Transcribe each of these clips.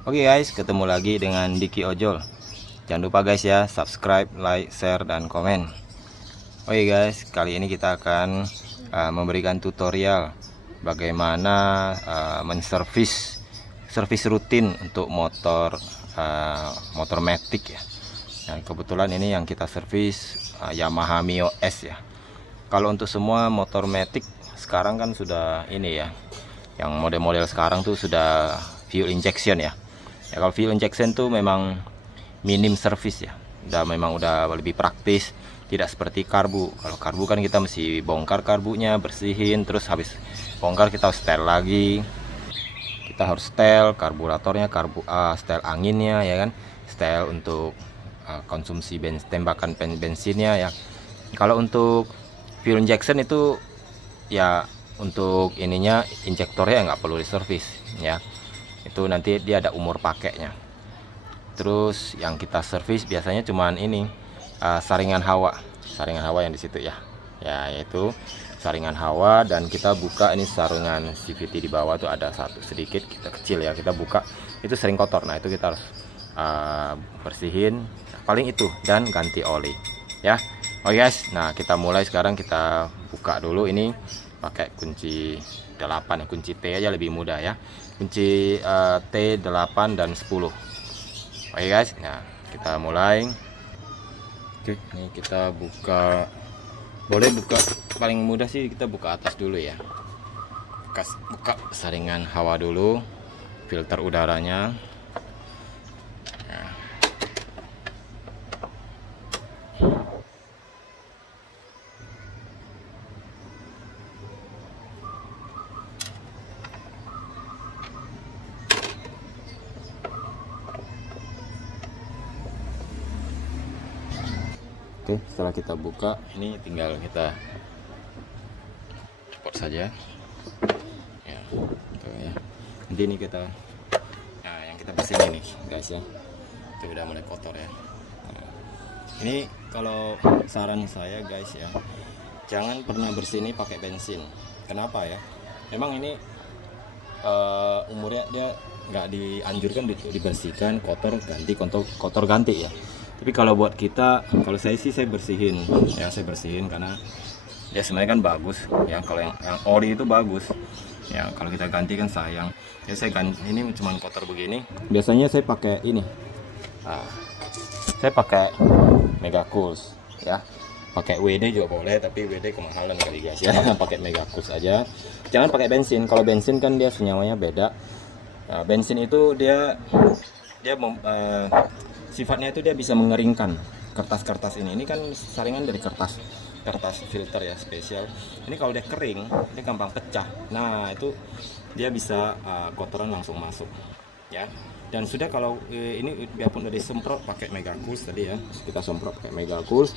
Oke guys, ketemu lagi dengan Diki Ojol. Jangan lupa guys ya, subscribe, like, share, dan komen. Oke guys, kali ini kita akan memberikan tutorial bagaimana menservis rutin untuk motor matic ya. Nah, kebetulan ini yang kita servis Yamaha Mio S ya. Kalau untuk semua motor matic sekarang kan sudah ini ya, yang model-model sekarang tuh sudah fuel injection ya. Ya kalau fuel injection tuh memang minim service ya, memang udah lebih praktis, tidak seperti karbu. Kalau karbu kan kita mesti bongkar karbunya, bersihin, terus habis bongkar kita setel lagi, kita harus setel karburatornya, setel anginnya ya kan, setel untuk konsumsi tembakan bensinnya ya. Kalau untuk fuel injection itu ya, untuk ininya injektornya nggak perlu diservis ya, itu nanti dia ada umur pakainya. Terus yang kita servis biasanya cuman ini saringan hawa yang di situ ya, yaitu saringan hawa. Dan kita buka ini saringan CVT di bawah tuh ada satu sedikit, kita kecil ya, kita buka itu sering kotor. Nah itu kita harus bersihin paling itu, dan ganti oli ya. Oh guys, nah kita mulai sekarang. Kita buka dulu ini pakai kunci 8 ya, kunci T aja lebih mudah ya, kunci T 8 dan 10. Oke guys, nah kita mulai. Oke, ini kita buka, boleh buka paling mudah sih kita buka atas dulu ya. Buka saringan hawa dulu, filter udaranya. Oke, setelah kita buka, ini tinggal kita copot saja ya, gitu ya. Nanti ini kita, nah yang kita bersihin ini guys ya, itu udah mulai kotor ya. Nah, ini kalau saran saya guys ya, jangan pernah bersihin pakai bensin. Kenapa ya? Memang ini umurnya dia nggak dianjurkan dibersihkan, kotor ganti ya. Tapi kalau buat kita, kalau saya sih saya bersihin ya, saya bersihin karena ya sebenarnya kan bagus ya. Kalau yang ori itu bagus ya, kalau kita ganti kan sayang ya. Saya ganti ini cuma kotor begini, biasanya saya pakai ini, saya pakai Mega Cools ya, pakai WD juga boleh, tapi WD kemahalan kali guys ya. Pakai Mega Cools aja, jangan pakai bensin. Kalau bensin kan dia senyawanya beda. Bensin itu dia sifatnya itu dia bisa mengeringkan kertas-kertas ini. Ini kan saringan dari kertas filter ya, spesial. Ini kalau dia kering, dia gampang pecah. Nah itu dia bisa kotoran langsung masuk ya. Dan sudah, kalau ini biarpun udah disemprot pakai Mega Cools tadi ya, kita semprot pakai Mega Cools.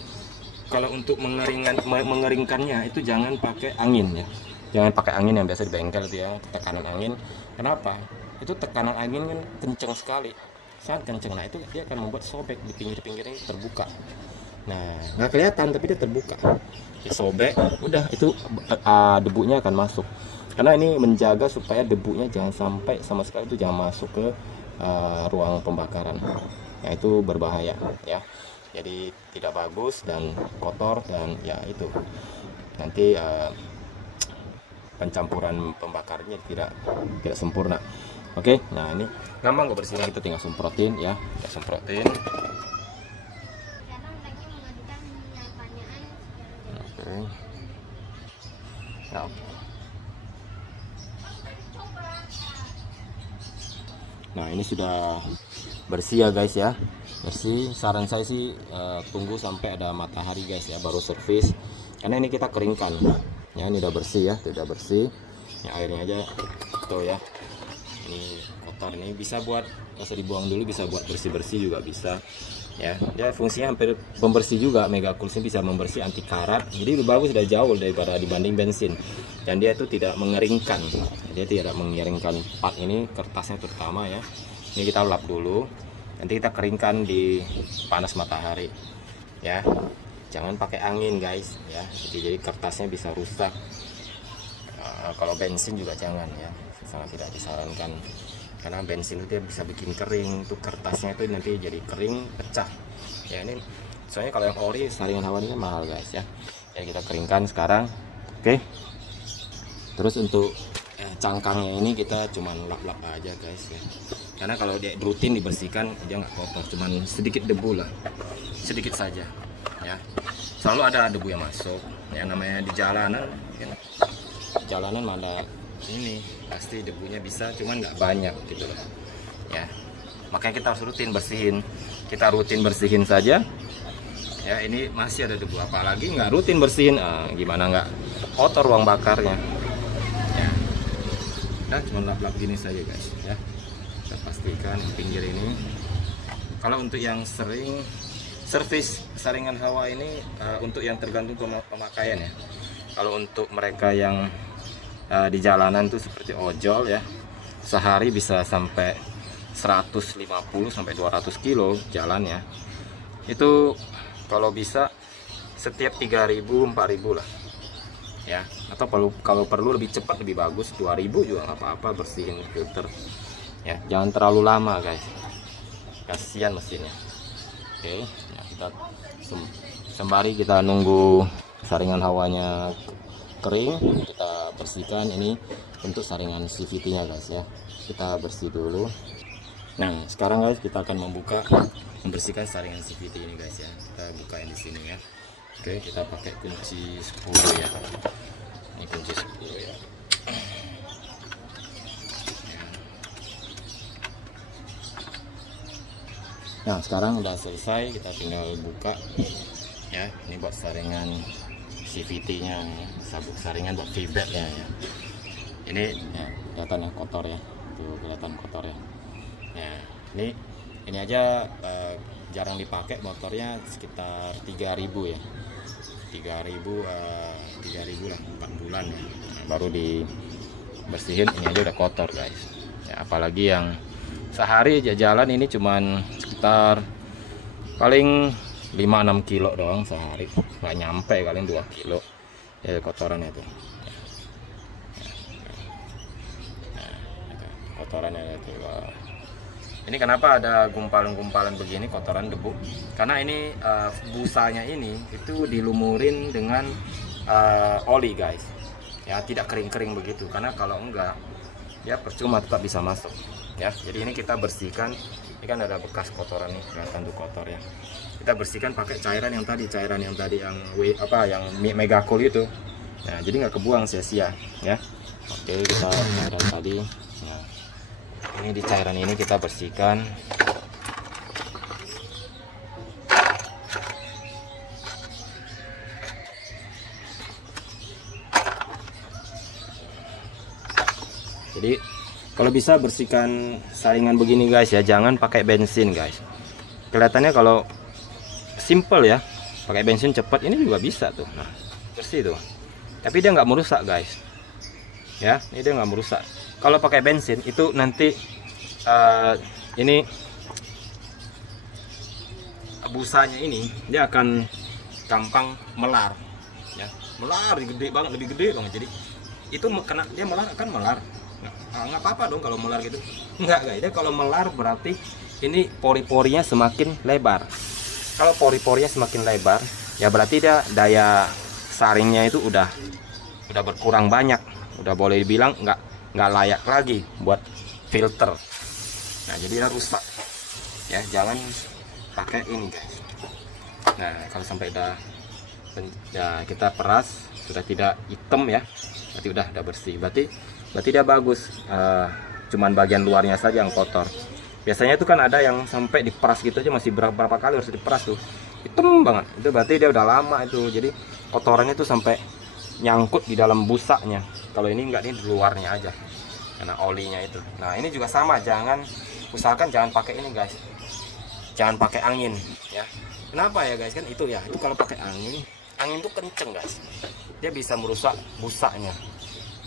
Kalau untuk mengeringkannya itu jangan pakai angin ya, jangan pakai angin yang biasa di bengkel itu ya, tekanan angin. Kenapa? Itu tekanan angin kan kenceng sekali, sangat kenceng. Nah itu dia akan membuat sobek di pinggir-pinggirnya terbuka. Nah nggak kelihatan tapi dia terbuka, dia sobek, udah itu debunya akan masuk. Karena ini menjaga supaya debunya jangan sampai sama sekali, itu jangan masuk ke ruang pembakaran. Nah itu berbahaya ya, jadi tidak bagus dan kotor, dan ya itu nanti pencampuran pembakarnya tidak sempurna. Oke, nah ini gampang kok bersihnya, kita tinggal semprotin ya, kita semprotin. Oke. Nah ini sudah bersih ya guys ya, bersih. Saran saya sih tunggu sampai ada matahari guys ya, baru servis, karena ini kita keringkan ya. Ini udah bersih ya, sudah bersih ya, airnya aja tuh ya. Ini kotor, ini bisa buat, nggak usah dibuang dulu, bisa buat bersih-bersih juga bisa ya. Dia fungsinya hampir pembersih juga. Mega Cools ini bisa membersih, anti karat, jadi lebih bagus, udah jauh daripada dibanding bensin. Dan dia itu tidak mengeringkan, dia tidak mengeringkan part ini, kertasnya terutama ya. Ini kita lap dulu, nanti kita keringkan di panas matahari ya. Jangan pakai angin guys ya, jadi kertasnya bisa rusak. Kalau bensin juga jangan ya, sangat tidak disarankan. karena bensin itu dia bisa bikin kering tuh, kertasnya itu nanti jadi kering pecah ya. Ini soalnya kalau yang ori saringan hawa ini kan mahal guys ya. Ya kita keringkan sekarang. Oke, terus untuk cangkangnya ini kita cuman lap-lap aja guys ya, karena kalau dia rutin dibersihkan dia nggak kotor, cuman sedikit debu lah, sedikit saja ya. Selalu ada debu yang masuk ya, namanya di jalanan ya. Jalanan mana ini pasti debunya bisa, cuman nggak banyak gitu loh ya. Makanya kita harus rutin bersihin, kita rutin bersihin saja ya. Ini masih ada debu, apalagi nggak rutin bersihin, gimana nggak kotor ruang bakarnya ya. Nah, cuma lap-lap gini saja guys ya. Kita pastikan pinggir ini. Kalau untuk yang sering servis saringan hawa ini untuk yang tergantung pemakaian ya. Kalau untuk mereka yang di jalanan tuh seperti ojol ya, sehari bisa sampai 150 sampai 200 kilo jalannya. Itu kalau bisa setiap 3.000 4.000 lah ya. Atau kalau perlu lebih cepat lebih bagus, 2.000 juga nggak apa-apa bersihin filter ya. Jangan terlalu lama guys, kasihan mesinnya. Oke, nah kita sembari kita nunggu saringan hawanya kering, kita bersihkan ini untuk saringan CVT nya guys ya. Kita bersih dulu. Nah sekarang guys kita akan membersihkan saringan CVT ini guys ya. Kita bukain di sini ya. Oke, kita pakai kunci 10 ya. Ini kunci 10 ya. Nah sekarang udah selesai, kita tinggal buka ya. Ini buat saringan CVT nya, sabuk saringan buat feedback ya. Ini ya, kelihatan ya kotor ya, tuh kelihatan kotor ya. Nah ini aja jarang dipakai, motornya sekitar 3.000 ya, 3.000 lah, 4 bulan ya. Nah, baru dibersihin, ini aja udah kotor guys ya. Apalagi yang sehari aja jalan ini cuman sekitar paling 5-6 kilo doang sehari, nggak nyampe kalian 2 kilo ya kotorannya tuh. Nah, kotorannya itu. Ini kenapa ada gumpalan-gumpalan begini kotoran debu? Karena ini busanya ini itu dilumurin dengan oli guys ya, tidak kering-kering begitu, karena kalau enggak ya percuma, tetap bisa masuk ya. Jadi ini kita bersihkan, ini kan ada bekas kotoran nih, kelihatan tuh kotor ya. Kita bersihkan pakai cairan yang tadi yang yang mega cool itu. Nah jadi nggak kebuang sia-sia ya. Oke, kita cairan tadi. Nah ini di cairan ini kita bersihkan. Jadi kalau bisa bersihkan saringan begini guys ya, jangan pakai bensin guys. Kelihatannya kalau simple ya, pakai bensin cepat, ini juga bisa tuh. Nah bersih tuh, tapi dia nggak merusak guys ya. Ini dia nggak merusak. Kalau pakai bensin itu nanti ini busanya ini dia akan gampang melar ya, melar gede banget, lebih gede banget. Jadi itu kena dia melar, akan melar. Nggak apa-apa dong kalau melar gitu, nggak guys. Dia kalau melar berarti ini pori-porinya semakin lebar. Kalau pori-porinya semakin lebar ya berarti dia daya saringnya itu udah berkurang banyak, udah boleh dibilang nggak layak lagi buat filter. Nah jadi dia rusak ya, jangan pakai ini guys. Nah kalau sampai ya kita peras sudah tidak hitam ya, berarti udah bersih, berarti dia bagus. Cuman bagian luarnya saja yang kotor. Biasanya itu kan ada yang sampai diperas gitu aja masih berapa kali harus diperas tuh, hitam banget. Itu berarti dia udah lama itu, jadi kotorannya tuh sampai nyangkut di dalam busanya. Kalau ini enggak, ini di luarnya aja karena olinya itu. Nah ini juga sama, usahakan jangan pakai ini guys, jangan pakai angin ya. Kenapa ya guys? Kan itu ya, itu kalau pakai angin tuh kenceng guys, dia bisa merusak busanya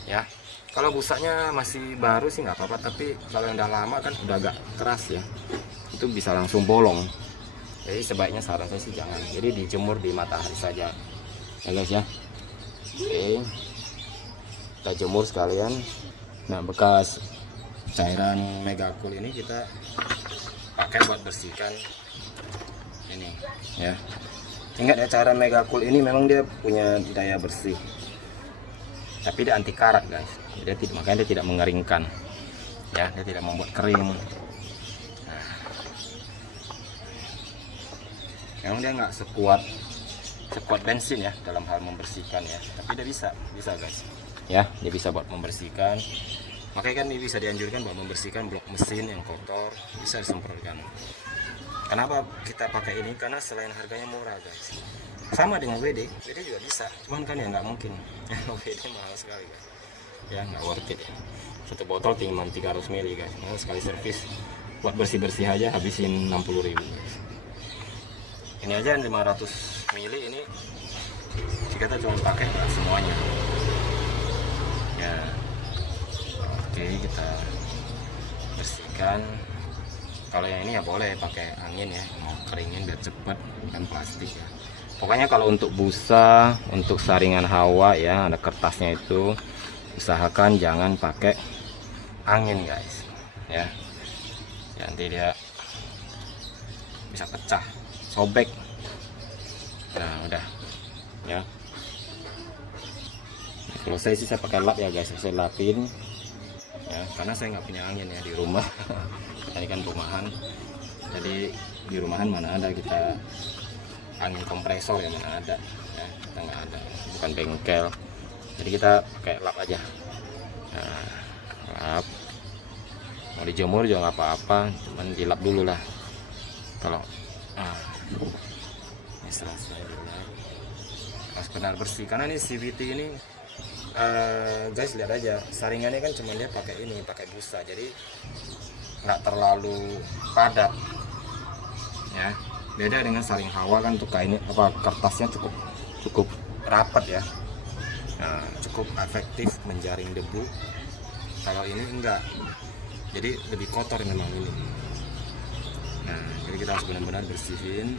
ya. Kalau busanya masih baru sih nggak apa-apa, tapi kalau yang udah lama kan udah agak keras ya, itu bisa langsung bolong. Jadi sebaiknya saran saya sih jangan, jadi dijemur di matahari saja ya guys ya. Oke, kita jemur sekalian. Nah bekas cairan Megacool ini kita pakai buat bersihkan ini ya. Ingat ya, cairan Megacool ini memang dia punya daya bersih, tapi dia anti karat guys. Makanya dia tidak mengeringkan ya, dia tidak membuat kering. Memang dia nggak sekuat bensin ya dalam hal membersihkan ya, tapi dia bisa guys ya, dia bisa buat membersihkan. Makanya kan ini bisa dianjurkan buat membersihkan blok mesin yang kotor, bisa disemprotkan. Kenapa kita pakai ini? Karena selain harganya murah guys, sama dengan WD juga bisa, cuman kan ya nggak mungkin WD mahal sekali guys ya, nggak worth it ya. Satu botol cuma 300 ml guys, nah, sekali servis buat bersih aja habisin 60.000 guys. Ini aja 500 ml ini kita cuma pakai buat semuanya ya. Oke, kita bersihkan. Kalau yang ini ya boleh pakai angin ya, mau keringin biar cepat, kan plastik ya. Pokoknya kalau untuk busa, untuk saringan hawa ya, ada kertasnya itu, usahakan jangan pakai angin guys ya, nanti dia bisa pecah, sobek. Nah udah ya. Kalau saya sih saya pakai lap ya guys, saya lapin ya, karena saya nggak punya angin ya di rumah. Ini kan rumahan, jadi di rumahan mana ada kita angin kompresor ya, mana ada ya, kita nggak ada, bukan bengkel. Jadi kita pakai lap aja. Nah, lap mau dijemur juga nggak apa-apa, cuman dilap dulu lah. Kalau ini selesai dilap, harus benar bersih. Karena ini CVT ini guys, lihat aja saringannya kan cuma dia pakai ini, pakai busa, jadi nggak terlalu padat ya. Beda dengan saring hawa kan, untuk kain apa kertasnya cukup rapat ya. Nah, cukup efektif menjaring debu. Kalau ini enggak, jadi lebih kotor memang ini. Nah, jadi kita harus benar-benar bersihin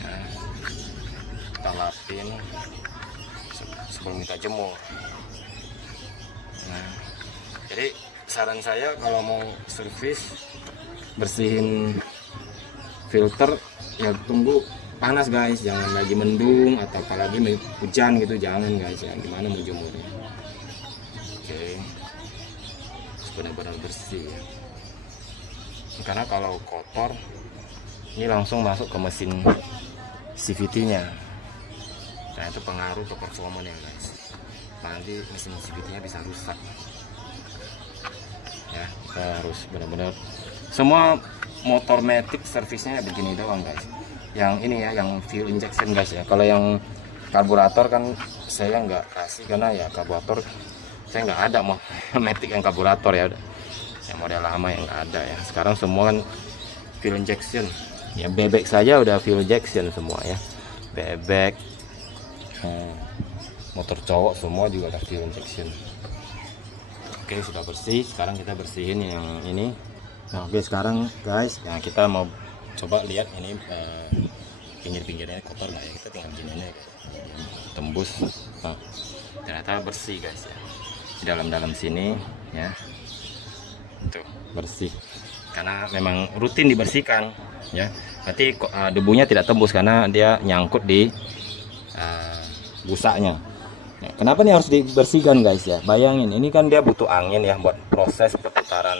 ya, kita lapin sebelum kita jemur. Nah, jadi saran saya kalau mau servis bersihin filter ya tunggu panas guys, jangan lagi mendung atau apalagi hujan gitu, jangan guys ya, gimana mau jemurnya. Oke, benar-benar bersih ya. Karena kalau kotor ini langsung masuk ke mesin CVT nya, nah itu pengaruh ke performanya guys. Nanti mesin CVT nya bisa rusak ya. Kita harus benar-benar, semua motor matic servisnya begini doang guys. Yang ini ya, yang fuel injection guys ya. Kalau yang karburator kan saya nggak kasih, karena ya karburator saya nggak ada mau matic yang karburator ya, yang model lama yang nggak ada ya. Sekarang semua kan fuel injection ya, bebek saja udah fuel injection semua ya, bebek motor cowok semua juga ada fuel injection. Oke, sudah bersih. Sekarang kita bersihin yang ini. Nah, oke, sekarang guys, nah kita mau coba lihat ini pinggir-pinggirnya kotor nggak ya. Kita tinggal gini aja guys, tembus. Nah, ternyata bersih guys ya, di dalam sini ya, tuh bersih. Karena memang rutin dibersihkan ya. Berarti debunya tidak tembus karena dia nyangkut di busanya. Nah, kenapa nih harus dibersihkan guys ya? Bayangin, ini kan dia butuh angin ya buat proses perputaran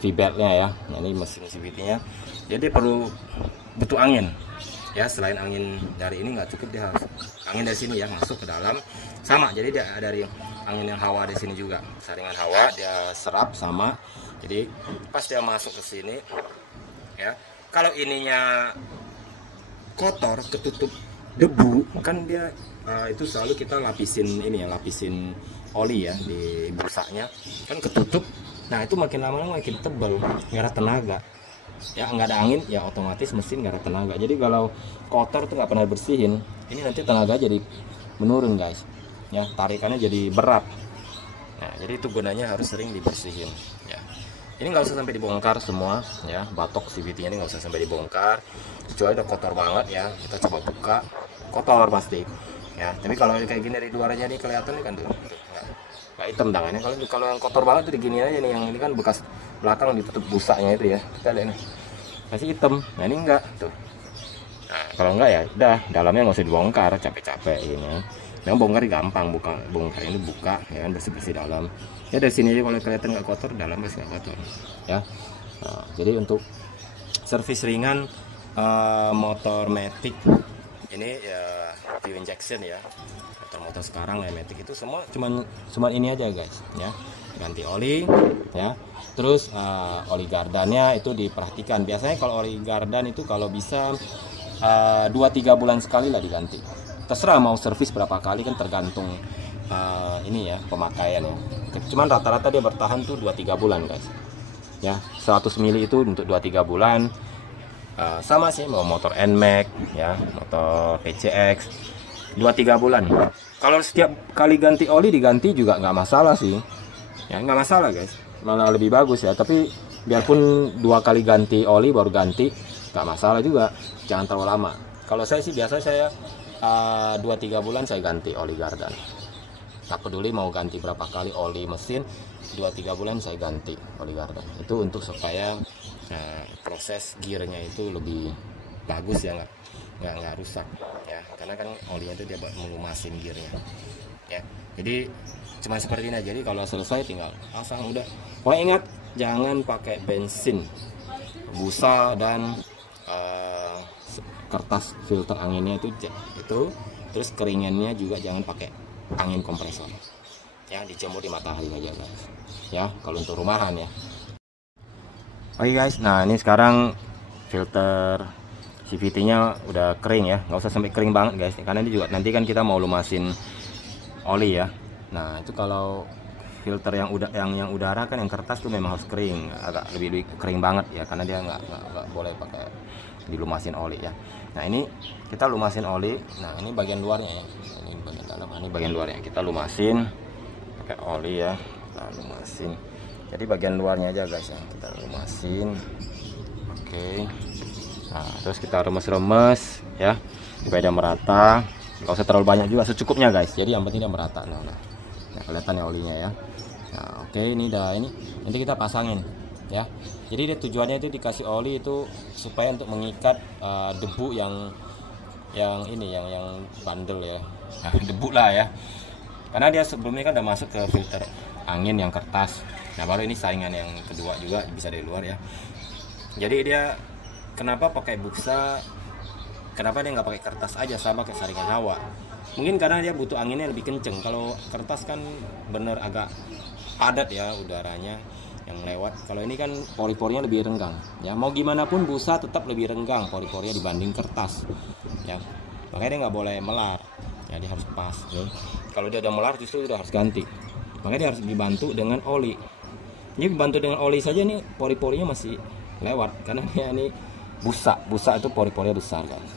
V-beltnya ya. Nah, ini mesin CVT-nya, jadi perlu butuh angin ya. Selain angin dari ini nggak cukup, dia harus angin dari sini ya masuk ke dalam sama. Jadi dia dari angin yang hawa di sini juga, saringan hawa dia serap sama. Jadi pas dia masuk ke sini ya, kalau ininya kotor ketutup debu kan dia itu selalu kita lapisin ini ya, lapisin oli ya di busanya kan ketutup. Nah itu makin lama-lama makin tebal, ngarah tenaga ya, nggak ada angin ya otomatis mesin ngarah tenaga. Jadi kalau kotor tuh nggak pernah bersihin, ini nanti tenaga jadi menurun guys ya, tarikannya jadi berat. Nah jadi itu gunanya harus sering dibersihin ya. Ini nggak usah sampai dibongkar semua ya, batok CVT-nya ini nggak usah sampai dibongkar, kecuali udah kotor banget ya. Kita coba buka, kotor pasti ya. Tapi kalau kayak gini dari luar aja nih kelihatan nih kan tuh, nggak hitam tangannya. Kalau yang kotor banget tuh digini aja nih, yang ini kan bekas belakang ditutup busanya itu ya, kita lihat nih masih hitam. Nah ini enggak tuh. Nah kalau enggak ya udah, dalamnya nggak usah dibongkar, capek-capek ini. Yang bongkar gampang, bongkar ini buka ya kan, bersih-bersih dalam. Ya dari sini aja kalau kelihatan nggak kotor, dalam masih nggak kotor ya. Nah, jadi untuk servis ringan motor Matic ini ya fuel injection ya, motor-motor sekarang ya Matic itu semua cuman ini aja guys ya, ganti oli ya. Terus oli gardannya itu diperhatikan, biasanya kalau oli gardan itu kalau bisa 2-3 bulan sekali lah diganti. Terserah mau servis berapa kali kan, tergantung ini ya pemakaian ya. Cuman rata-rata dia bertahan tuh 2-3 bulan guys ya. 100 mili itu untuk 2-3 bulan. Sama sih mau motor NMAX ya, motor PCX 2-3 bulan. Kalau setiap kali ganti oli diganti juga nggak masalah sih ya, nggak masalah guys, malah lebih bagus ya. Tapi biarpun 2 kali ganti oli baru ganti nggak masalah juga, jangan terlalu lama. Kalau saya sih biasa saya 2-3 bulan saya ganti oli gardan. Tak peduli mau ganti berapa kali oli mesin, 2-3 bulan saya ganti oli gardan. Itu untuk supaya proses gearnya itu lebih bagus ya, nggak rusak ya, karena kan olinya itu dia buat melumasin gearnya ya. Jadi cuma seperti ini. Jadi kalau selesai tinggal pasang udah. Oh ingat, jangan pakai bensin, busa dan kertas filter anginnya itu. Terus keringannya juga jangan pakai angin kompresor ya, dijemur di matahari aja guys ya, kalau untuk rumahan ya. Oke guys, nah ini sekarang filter CVT nya udah kering ya, nggak usah sampai kering banget guys, karena ini juga nanti kan kita mau lumasin oli ya. Nah itu kalau filter yang udara kan, yang kertas tuh memang harus kering, agak lebih kering banget ya, karena dia nggak boleh pakai dilumasin oli ya. Nah ini kita lumasin oli. Nah ini bagian luarnya ya, ini bagian dalam, ini bagian luarnya kita lumasin pakai oli ya, kita lumasin. Jadi bagian luarnya aja guys yang kita lumasin. Oke. Nah terus kita remes-remes ya supaya dia merata, nggak usah terlalu banyak juga, secukupnya guys. Jadi yang penting dia merata. Nah kelihatan ya olinya ya. Nah oke, ini udah, ini nanti kita pasangin ya. Jadi dia tujuannya itu dikasih oli itu supaya untuk mengikat debu yang ini yang bandel ya, nah, debu lah ya, karena dia sebelumnya kan udah masuk ke filter angin yang kertas. Nah baru ini saingan yang kedua juga bisa dari luar ya. Jadi dia kenapa pakai busa, kenapa dia nggak pakai kertas aja sama kayak saringan hawa? Mungkin karena dia butuh anginnya lebih kenceng. Kalau kertas kan bener agak padat ya udaranya yang lewat. Kalau ini kan pori-porinya lebih renggang ya. Mau gimana pun busa tetap lebih renggang pori-porinya dibanding kertas ya. Makanya dia nggak boleh melar ya, dia harus pas ya. Kalau dia udah melar justru udah harus ganti. Makanya dia harus dibantu dengan oli. Ini dibantu dengan oli saja nih, pori-porinya masih lewat karena dia ini busa itu pori-porinya besar guys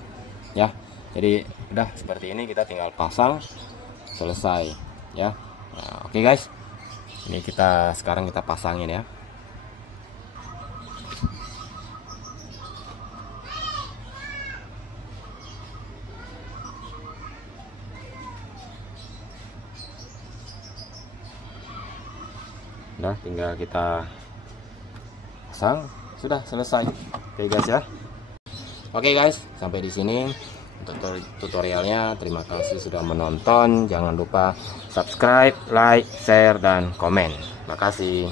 ya. Jadi udah seperti ini, kita tinggal pasang selesai ya. Nah, oke guys, ini sekarang kita pasangin ya. Udah tinggal kita pasang, sudah selesai. Oke guys ya. Oke guys, sampai di sini untuk tutorialnya. Terima kasih sudah menonton. Jangan lupa subscribe, like, share, dan komen. Makasih.